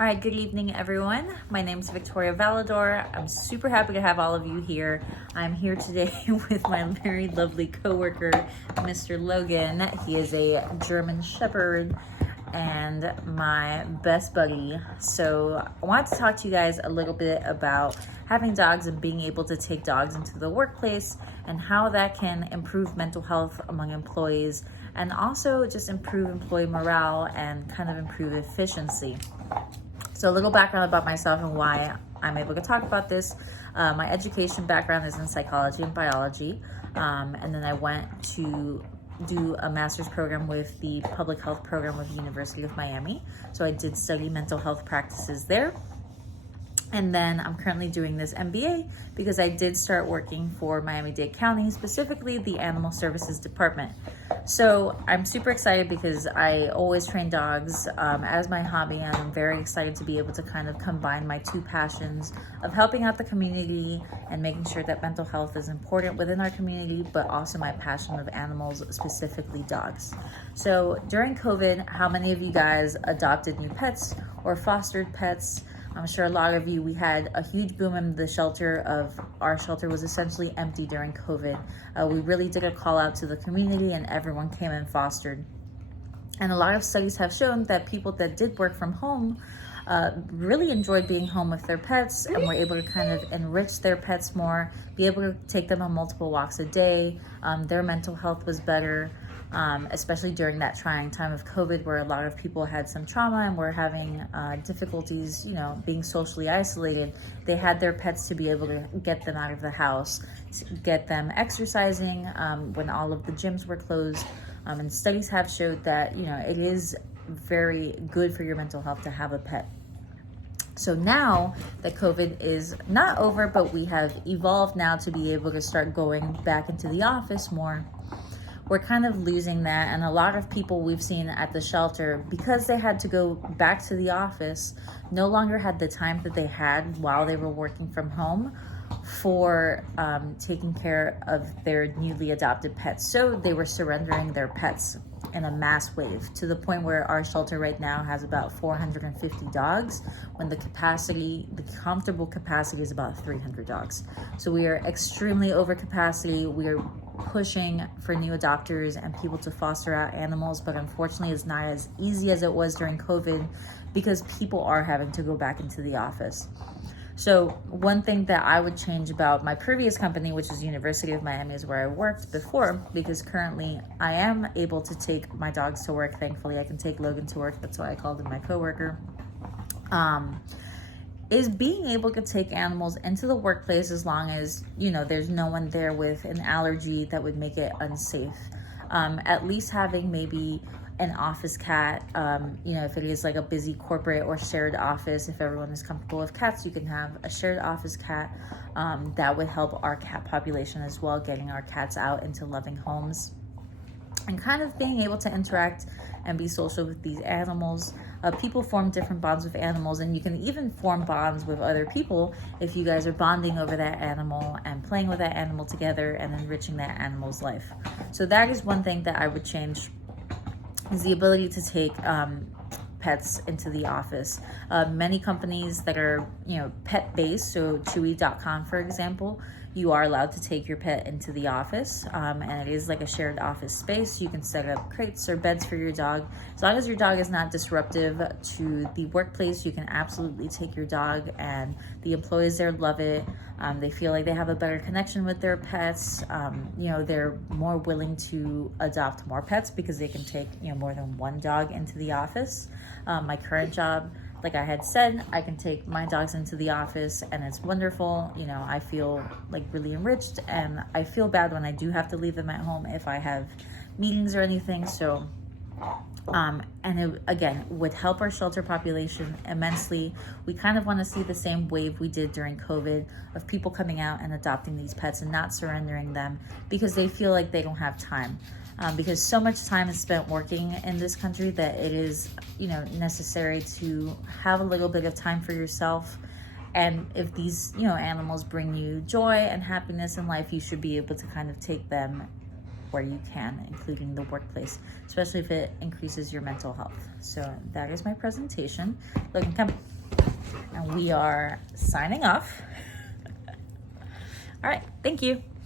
All right, good evening, everyone. My name is Victoria Valledor. I'm super happy to have all of you here. I'm here today with my very lovely coworker, Mr. Logan. He is a German Shepherd and my best buddy. So I wanted to talk to you guys a little bit about having dogs and being able to take dogs into the workplace and how that can improve mental health among employees and also just improve employee morale and kind of improve efficiency. So a little background about myself and why I'm able to talk about this. My education background is in psychology and biology. And then I went to do a master's program with the public health program with the University of Miami. So I did study mental health practices there. And then I'm currently doing this MBA because I did start working for Miami-Dade County, specifically the Animal Services Department. So I'm super excited because I always train dogs as my hobby, and I'm very excited to be able to kind of combine my two passions of helping out the community and making sure that mental health is important within our community, but also my passion of animals, specifically dogs. So during COVID, how many of you guys adopted new pets or fostered pets? I'm sure a lot of you, we had a huge boom in the shelter. Our shelter was essentially empty during COVID. We really did a call out to the community and everyone came and fostered. And a lot of studies have shown that people that did work from home really enjoyed being home with their pets and were able to kind of enrich their pets more, be able to take them on multiple walks a day. Their mental health was better. Especially during that trying time of COVID where a lot of people had some trauma and were having difficulties, being socially isolated. They had their pets to be able to get them out of the house, to get them exercising when all of the gyms were closed. And studies have showed that, it is very good for your mental health to have a pet. So now that COVID is not over, but we have evolved now to be able to start going back into the office more, we're kind of losing that. And a lot of people we've seen at the shelter, because they had to go back to the office, no longer had the time that they had while they were working from home for taking care of their newly adopted pets. So they were surrendering their pets in a mass wave to the point where our shelter right now has about 450 dogs when the comfortable capacity is about 300 dogs. So we are extremely over capacity. We are pushing for new adopters and people to foster out animals, but unfortunately it's not as easy as it was during COVID because people are having to go back into the office. So one thing that I would change about my previous company, which is University of Miami, is where I worked before, because currently I am able to take my dogs to work. Thankfully, I can take Logan to work. That's why I called him my coworker. Is being able to take animals into the workplace as long as, there's no one there with an allergy that would make it unsafe. At least having maybe an office cat, if it is like a busy corporate or shared office, if everyone is comfortable with cats, you can have a shared office cat. That would help our cat population as well, getting our cats out into loving homes and kind of being able to interact and be social with these animals. People form different bonds with animals, and you can even form bonds with other people if you guys are bonding over that animal and playing with that animal together and enriching that animal's life. So that is one thing that I would change, is the ability to take pets into the office. Many companies that are, pet-based, so Chewy.com, for example, you are allowed to take your pet into the office, and it is like a shared office space. You can set up crates or beds for your dog. As long as your dog is not disruptive to the workplace, you can absolutely take your dog, and the employees there love it. They feel like they have a better connection with their pets. They're more willing to adopt more pets because they can take, more than one dog into the office. My current job, like I had said, I can take my dogs into the office and it's wonderful. I feel like really enriched, and I feel bad when I do have to leave them at home if I have meetings or anything. So, and it, again, would help our shelter population immensely. We kind of want to see the same wave we did during COVID of people coming out and adopting these pets and not surrendering them because they feel like they don't have time. Because so much time is spent working in this country that it is, necessary to have a little bit of time for yourself. And if these, animals bring you joy and happiness in life, you should be able to kind of take them where you can, including the workplace, especially if it increases your mental health. So that is my presentation. Logan, come. And we are signing off. All right, thank you.